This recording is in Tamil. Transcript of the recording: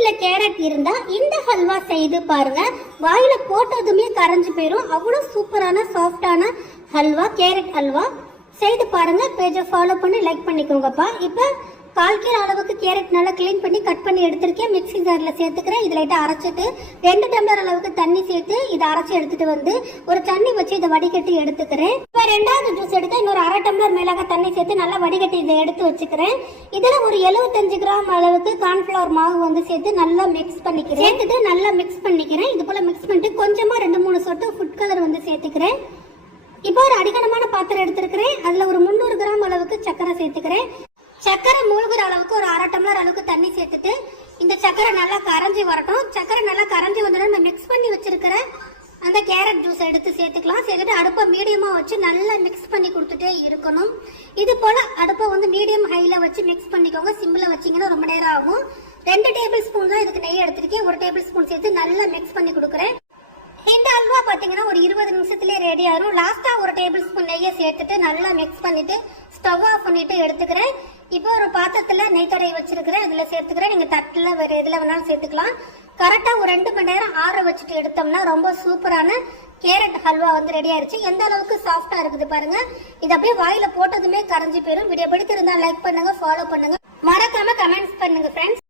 வீட்ல கேரட் இருந்தா இந்த ஹல்வா செய்து பாருங்க. வாயில போட்டதுமே கரைஞ்சு போயிடும். அவ்வளவு சூப்பரான சாஃப்டான ஹல்வா, கேரட் ஹல்வா செய்து பாருங்க. பேஜை ஃபாலோ பண்ணி லைக் பண்ணிக்கோங்கப்பா. இப்போ 1/4 கிலோ அளவுக்கு கேரட் நல்லா கிளீன் பண்ணி கட் பண்ணி எடுத்திருக்கேன். மிக்ஸி ஜாரில் சேர்த்துக்கிறேன். இதில் லைட்டாக அரைச்சிட்டு 2 டம்ளர் அளவுக்கு தண்ணி சேர்த்து இதை அரைச்சி எடுத்துட்டு வந்து ஒரு தண்ணி வச்சு இதை வடிகட்டி எடுத்துக்கிறேன். இப்போ 2வது ஜூஸ் எடுத்து இன்னொரு 1/2 டம்ளர் மேலாக தண்ணி சேர்த்து நல்லா வடிகட்டி இதை எடுத்து வச்சுக்கிறேன். இதில் ஒரு 75 கிராம் அளவுக்கு கார்ன்ஃப்ளவர் மாவு வந்து சேர்த்து நல்லா மிக்ஸ் பண்ணிக்கிறேன். சேர்த்துட்டு நல்லா மிக்ஸ் பண்ணிக்கிறேன். இது போல் மிக்ஸ் பண்ணிட்டு கொஞ்சமாக 2-3 சொட்டு ஃபுட் கலர் வந்து சேர்த்துக்கிறேன். இப்போ ஒரு அடிக்கனமான பாத்திரம் எடுத்துருக்கிறேன். அதில் ஒரு 300 கிராம் அளவுக்கு சர்க்கரை சேர்த்துக்கிறேன். சர்க்கரை மூழ்கிற அளவுக்கு ஒரு 1/2 டம்ளர் அளவுக்கு தண்ணி சேர்த்துட்டு இந்த சர்க்கரை நல்லா கரைஞ்சி வரட்டும். சர்க்கரை நல்லா கரைஞ்சி வந்தோடனே நம்ம மிக்ஸ் பண்ணி வச்சிருக்கிற அந்த கேரட் ஜூஸ் எடுத்து சேர்த்துக்கலாம். சேர்த்துட்டு அடுப்பை மீடியமாக வச்சு நல்லா மிக்ஸ் பண்ணி கொடுத்துட்டே இருக்கணும். இது போல் அடுப்பை வந்து மீடியம் ஹையில் வச்சு மிக்ஸ் பண்ணிக்கோங்க. சிம்மில் வச்சிங்கன்னா ரொம்ப நேரம் ஆகும். 2 டேபிள் ஸ்பூன் தான் இதுக்கு நெய் எடுத்திருக்கேன். 1 டேபிள் ஸ்பூன் சேர்த்து நல்லா மிக்ஸ் பண்ணி கொடுக்குறேன். இந்த அல்வா பார்த்தீங்கன்னா ஒரு 20 நிமிஷத்துலேயே ரெடி ஆகும். லாஸ்ட்டாக 1 டேபிள் ஸ்பூன் நெய்யை சேர்த்துட்டு நல்லா மிக்ஸ் பண்ணிட்டு ஸ்டவ் ஆஃப் பண்ணிட்டு எடுத்துக்கிறேன். இப்போ ஒரு பாத்திரத்தில் நெய் தடவை வச்சிருக்கிறேன். அதில் சேர்த்துக்கிறேன். நீங்கள் தட்டில் வேறு எதில் வேணாலும் சேர்த்துக்கலாம். கரெக்டாக ஒரு 2 மணி நேரம் ஆற வச்சுட்டு எடுத்தோம்னா ரொம்ப சூப்பரான கேரட் ஹல்வா வந்து ரெடி ஆயிடுச்சு. எந்த அளவுக்கு சாஃப்டாக இருக்குது பாருங்க. இது அப்படியே வாயில போட்டதுமே கரைஞ்சி போயிடும். வீடியோ பிடித்திருந்தா லைக் பண்ணுங்க, ஃபாலோ பண்ணுங்க, மறக்காம கமெண்ட்ஸ் பண்ணுங்க ஃப்ரெண்ட்ஸ்.